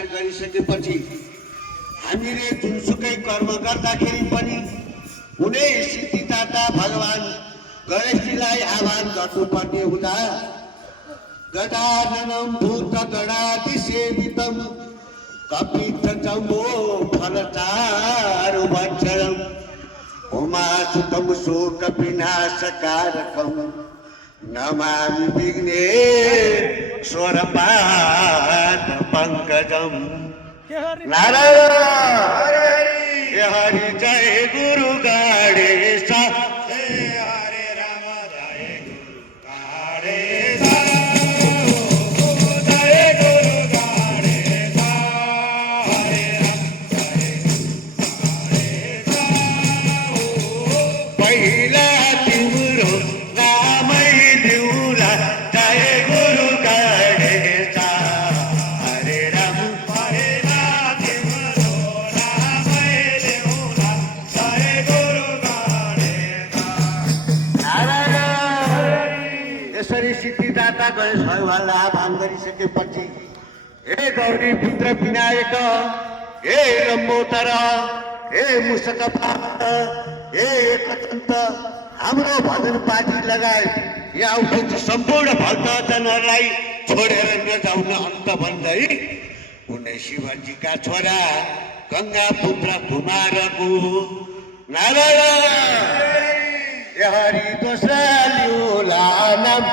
विचार गरिसकेपछि हामीले जुनसुकै कर्म गर्दाखेरि पनि कुनै सिद्धिदाता भगवान गणेशजीलाई आह्वान गर्नुपर्ने हुँदा गजाननं भूतगणाधिसेवितं कपितजम्बो फलचारुभक्षणं उमासुतं शोकविनाशकारकं नमामि विघ्नेश्वरपादपङ्कजम्। नारायण हरि जय गुरु गणेश हरे राम जय गुरु गणेश जय गुरु गणेश हरे राम जय गणेश। पहिला तिम्रो नामै दिउला जय गुरु गणेश हरे राम पहिला तिम्रो नामै दिउला जय गुरु गणेश। यसरी सिद्धिदाता गणेश भगवानलाई आह्वान गरिसकेपछि हे गौरी पुत्र विनायक, हे लम्बोदर, हे मुसकपाल, हे एकदन्त, हाम्रो भजन पार्टी लगायत यहाँ उपस्थित सम्पूर्ण भक्तजनहरूलाई छोडेर नजाउन अन्त भन्दै उनी शिवजीका छोरा गङ्गा पुत्र कुमारको नारायण हरि दोस्रा लिउला नाम